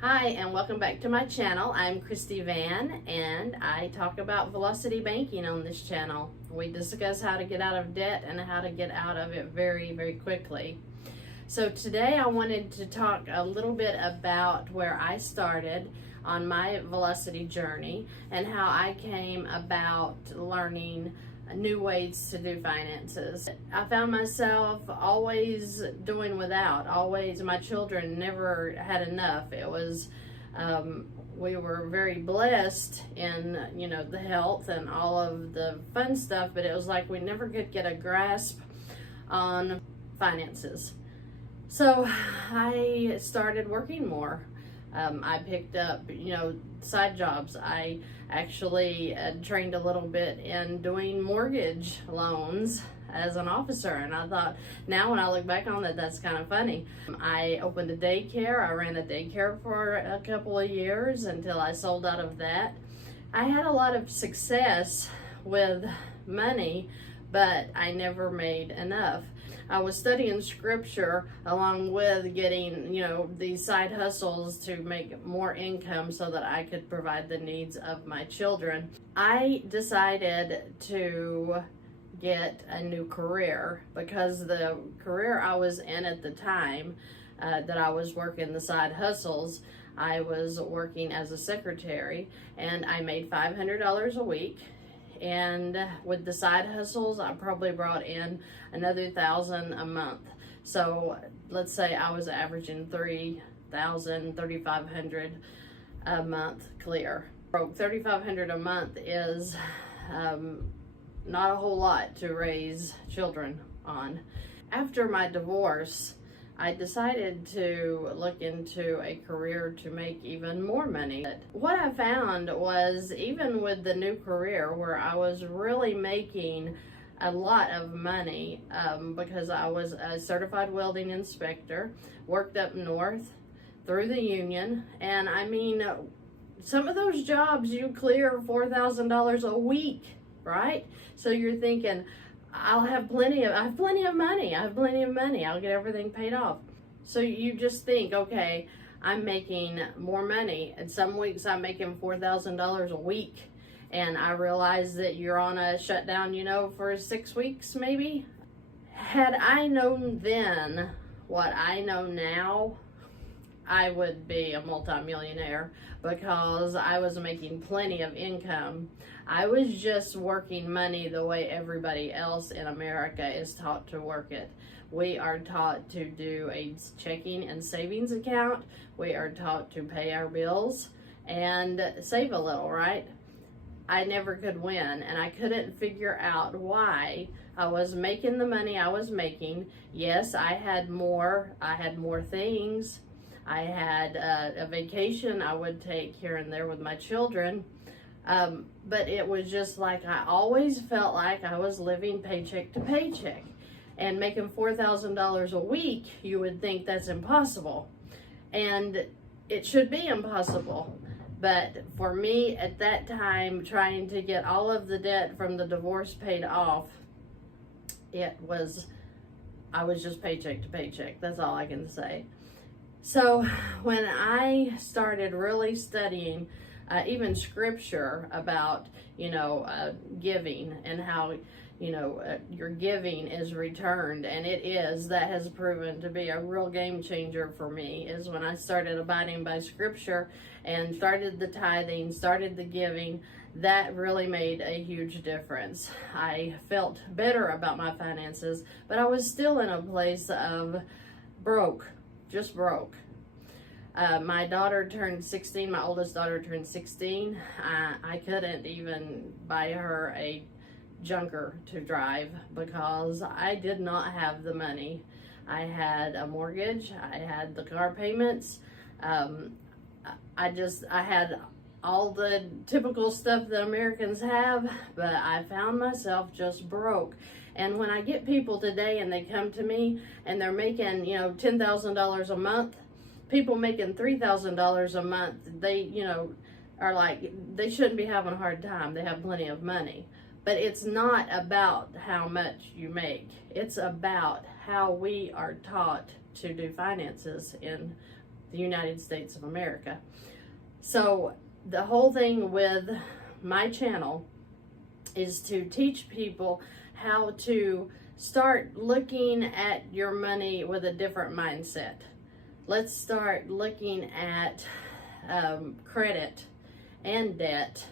Hi, and welcome back to my channel. I'm Christy Vann, and I talk about velocity banking on this channel. We discuss how to get out of debt and how to get out of it very, very quickly. So today I wanted to talk a little bit about where I started on my velocity journey and how I came about learning new ways to do finances. I found myself always doing without, always. My children never had enough. It was, we were very blessed in, the health and all of the fun stuff, but it was like we never could get a grasp on finances. So I started working more. I picked up, side jobs. I actually trained a little bit in doing mortgage loans as an officer, and I thought, now when I look back on it, that's kind of funny. I opened a daycare. I ran a daycare for a couple of years until I sold out of that. I had a lot of success with money, but I never made enough. I was studying scripture along with getting, these side hustles to make more income so that I could provide the needs of my children. I decided to get a new career because the career I was in at the time that I was working the side hustles, I was working as a secretary, and I made $500 a week. And with the side hustles, I probably brought in another $1,000 a month. So let's say I was averaging $3,000, $3,500 a month clear. $3,500 a month is not a whole lot to raise children on. After my divorce, I decided to look into a career to make even more money. What I found was, even with the new career where I was really making a lot of money, because I was a certified welding inspector, worked up north through the union, and I mean, some of those jobs you clear $4,000 a week, right? So you're thinking, I have plenty of money. I'll get everything paid off. So you just think, okay, I'm making more money. And some weeks I'm making $4,000 a week. And I realize that you're on a shutdown, for 6 weeks maybe. Had I known then what I know now, I would be a multimillionaire, because I was making plenty of income. I was just working money the way everybody else in America is taught to work it. We are taught to do a checking and savings account. We are taught to pay our bills and save a little, right? I never could win, and I couldn't figure out why I was making the money I was making. Yes, I had more things. I had a vacation I would take here and there with my children. But it was just like, I always felt like I was living paycheck to paycheck. And making $4,000 a week, you would think that's impossible. And it should be impossible. But for me at that time, trying to get all of the debt from the divorce paid off, I was just paycheck to paycheck. That's all I can say. So when I started really studying even scripture about, giving and how, your giving is returned, and it is, that has proven to be a real game changer for me, is when I started abiding by scripture and started the tithing, started the giving. That really made a huge difference. I felt better about my finances, but I was still in a place of just broke. My daughter turned 16, my oldest daughter turned 16. I couldn't even buy her a junker to drive because I did not have the money. I had a mortgage, I had the car payments, I had all the typical stuff that Americans have, but I found myself just broke. And when I get people today and they come to me and they're making, $10,000 a month, people making $3,000 a month, they, are like, they shouldn't be having a hard time. They have plenty of money. But it's not about how much you make. It's about how we are taught to do finances in the United States of America. So the whole thing with my channel is to teach people how to start looking at your money with a different mindset. Let's start looking at credit and debt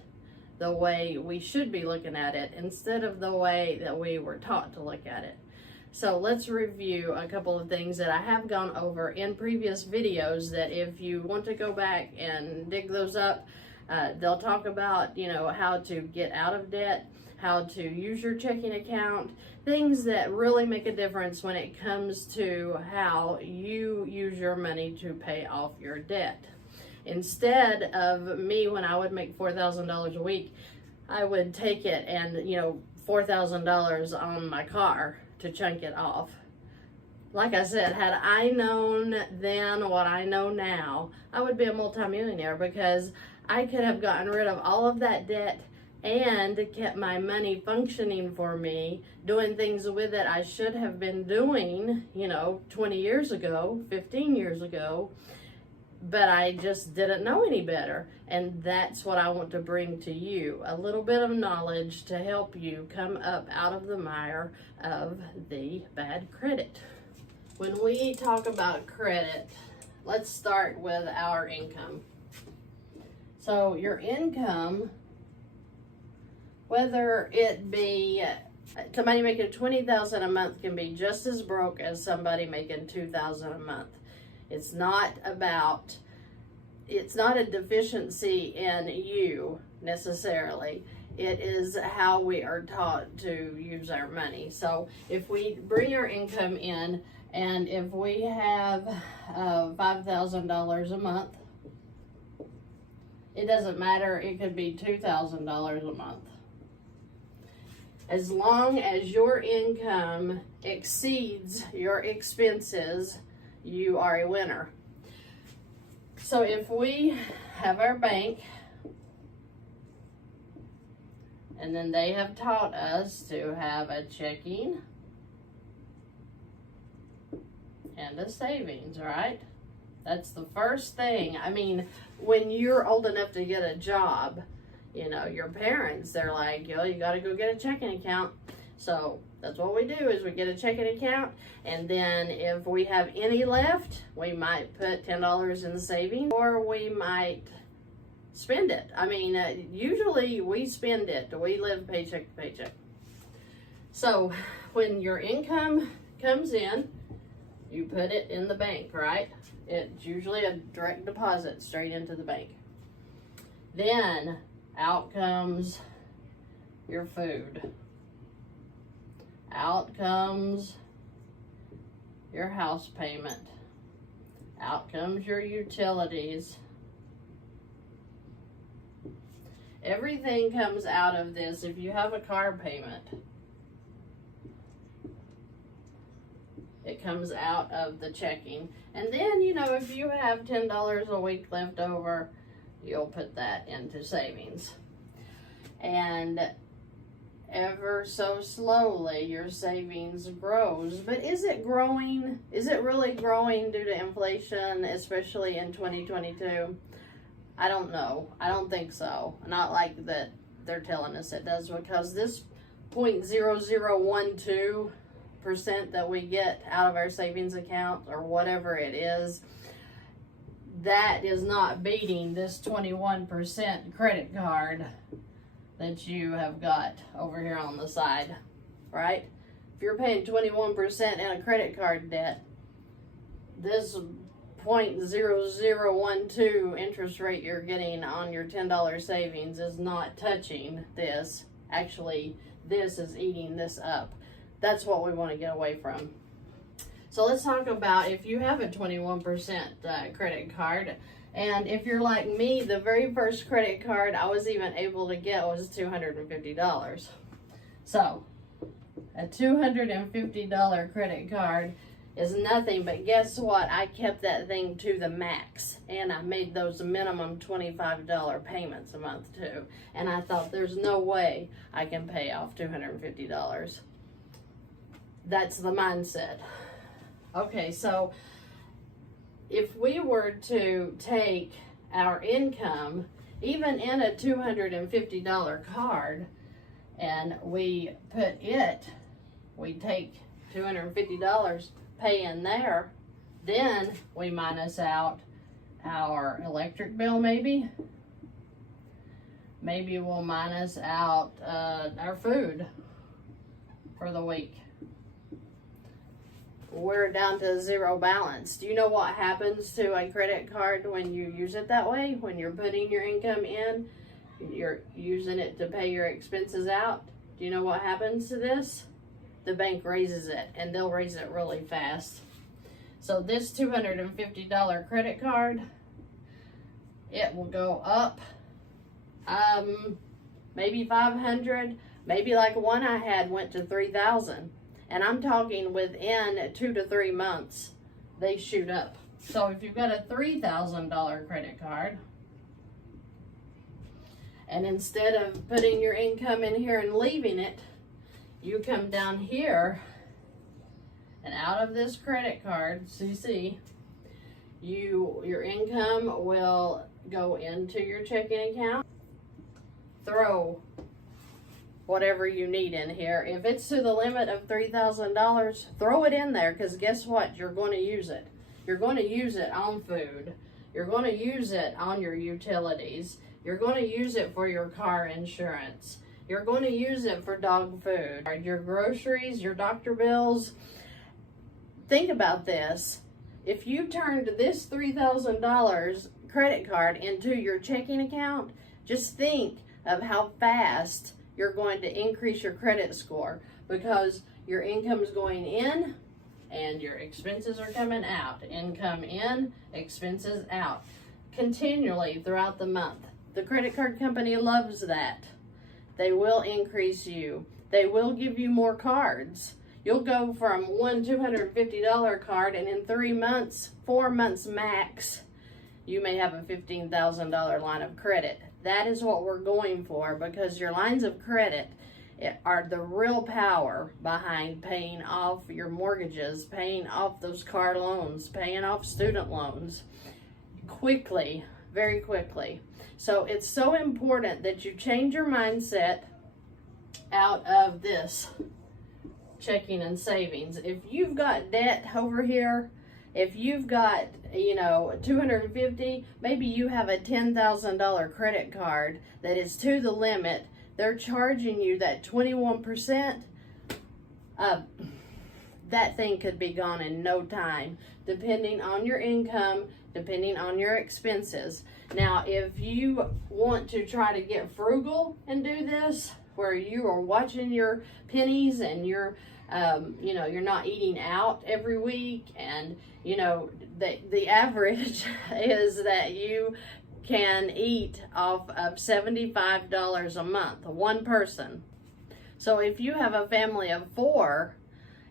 the way we should be looking at it, instead of the way that we were taught to look at it. So let's review a couple of things that I have gone over in previous videos, that if you want to go back and dig those up, they'll talk about, you know, how to get out of debt, how to use your checking account, things that really make a difference when it comes to how you use your money to pay off your debt. Instead of me, when I would make $4,000 a week, I would take it and, you know, $4,000 on my car to chunk it off. Like I said, had I known then what I know now, I would be a multimillionaire, because I could have gotten rid of all of that debt and kept my money functioning for me, doing things with it I should have been doing, you know, 20 years ago, 15 years ago, but I just didn't know any better. And that's what I want to bring to you, a little bit of knowledge to help you come up out of the mire of the bad credit. When we talk about credit, let's start with our income. So your income, whether it be somebody making $20,000 a month, can be just as broke as somebody making $2,000 a month. It's not a deficiency in you necessarily. It is how we are taught to use our money. So if we bring our income in, and if we have $5,000 a month, it doesn't matter, it could be $2,000 a month. As long as your income exceeds your expenses, you are a winner. So if we have our bank, and then they have taught us to have a checking and a savings, right? That's the first thing. I mean, when you're old enough to get a job, you know, your parents, they're like, yo, you got to go get a checking account. So that's what we do, is we get a checking account, and then if we have any left, we might put $10 in savings, or we might spend it. I mean, usually we spend it. We live paycheck to paycheck. So when your income comes in, you put it in the bank, right? It's usually a direct deposit straight into the bank. Then out comes your food. Out comes your house payment. Out comes your utilities. Everything comes out of this. If you have a car payment, it comes out of the checking. And then, you know, if you have $10 a week left over, you'll put that into savings. And ever so slowly, your savings grows. But is it growing? Is it really growing due to inflation, especially in 2022? I don't know. I don't think so. Not like that they're telling us it does, because this 0.0012% that we get out of our savings account, or whatever it is, that is not beating this 21% credit card that you have got over here on the side, right? If you're paying 21% in a credit card debt, this 0.0012 interest rate you're getting on your $10 savings is not touching this. Actually, this is eating this up. That's what we want to get away from. So let's talk about if you have a 21% credit card. And if you're like me, the very first credit card I was even able to get was $250. So a $250 credit card is nothing, but guess what? I kept that thing to the max, and I made those minimum $25 payments a month too. And I thought, there's no way I can pay off $250. That's the mindset. Okay, so if we were to take our income, even in a $250 card, and we take $250, pay in there, then we minus out our electric bill maybe we'll minus out our food for the week. We're down to zero balance. Do you know what happens to a credit card when you use it that way? When you're putting your income in, you're using it to pay your expenses out. Do you know what happens to this? The bank raises it, and they'll raise it really fast. So this $250 credit card, it will go up maybe 500, maybe like one I had went to 3,000. And I'm talking within 2 to 3 months, they shoot up. So if you've got a $3,000 credit card, and instead of putting your income in here and leaving it, you come down here and out of this credit card, so you see, your income will go into your checking account. Throw whatever you need in here. If it's to the limit of $3,000, throw it in there, because guess what? You're going to use it. You're going to use it on food. You're going to use it on your utilities. You're going to use it for your car insurance. You're going to use it for dog food, your groceries, your doctor bills. Think about this. If you turned this $3,000 credit card into your checking account, just think of how fast you're going to increase your credit score, because your income is going in and your expenses are coming out. Income in, expenses out, continually throughout the month. The credit card company loves that. They will increase you. They will give you more cards. You'll go from one $250 card, and in 3 months, 4 months max, you may have a $15,000 line of credit. That is what we're going for, because your lines of credit are the real power behind paying off your mortgages, paying off those car loans, paying off student loans quickly, very quickly. So it's so important that you change your mindset out of this checking and savings. If you've got debt over here, if you've got, $250, maybe you have a $10,000 credit card that is to the limit, they're charging you that 21%, that thing could be gone in no time, depending on your income, depending on your expenses. Now, if you want to try to get frugal and do this, where you are watching your pennies and you're not eating out every week, and the average is that you can eat off of $75 a month, one person. So if you have a family of 4,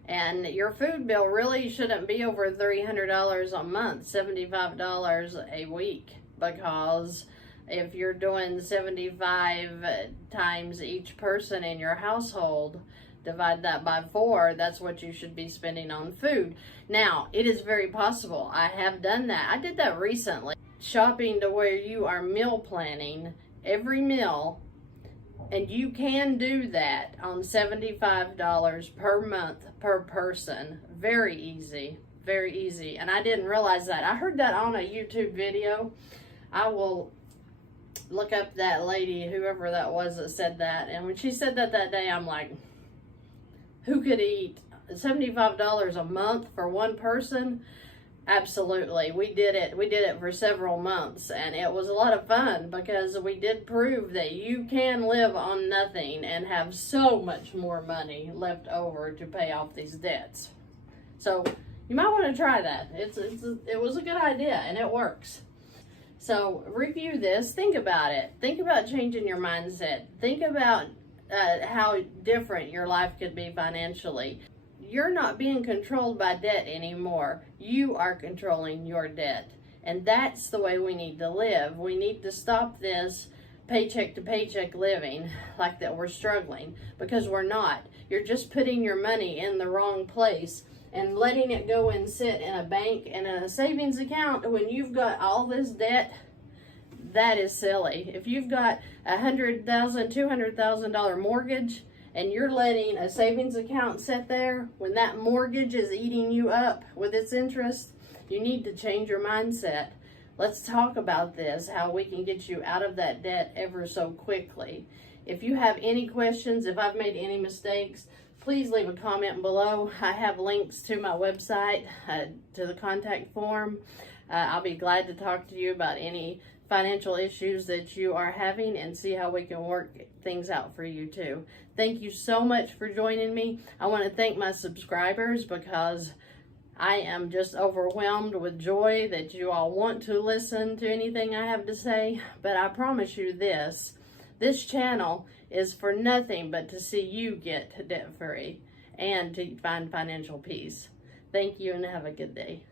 and your food bill really shouldn't be over $300 a month, $75 a week, because if you're doing 75 times each person in your household, divide that by 4, that's what you should be spending on food. Now, it is very possible. I have done that. I did that recently. Shopping to where you are meal planning every meal, and you can do that on $75 per month per person. Very easy, very easy. And I didn't realize that. I heard that on a YouTube video. I will look up that lady, whoever that was that said that. And when she said that day, I'm like, who could eat $75 a month for one person? Absolutely. We did it for several months, and it was a lot of fun, because we did prove that you can live on nothing and have so much more money left over to pay off these debts. So you might want to try that. It was a good idea, and it works. So review this. Think about it. Think about changing your mindset. Think about how different your life could be financially. You're not being controlled by debt anymore. You are controlling your debt. And that's the way we need to live. We need to stop this paycheck to paycheck living like that we're struggling, because we're not. You're just putting your money in the wrong place, and letting it go and sit in a bank and in a savings account when you've got all this debt, that is silly. If you've got $100,000, $200,000 mortgage and you're letting a savings account sit there when that mortgage is eating you up with its interest, you need to change your mindset. Let's talk about this, how we can get you out of that debt ever so quickly. If you have any questions, if I've made any mistakes, please leave a comment below. I have links to my website, to the contact form. I'll be glad to talk to you about any financial issues that you are having and see how we can work things out for you too. Thank you so much for joining me. I want to thank my subscribers because I am just overwhelmed with joy that you all want to listen to anything I have to say. But I promise you this channel is for nothing but to see you get debt free and to find financial peace. Thank you and have a good day.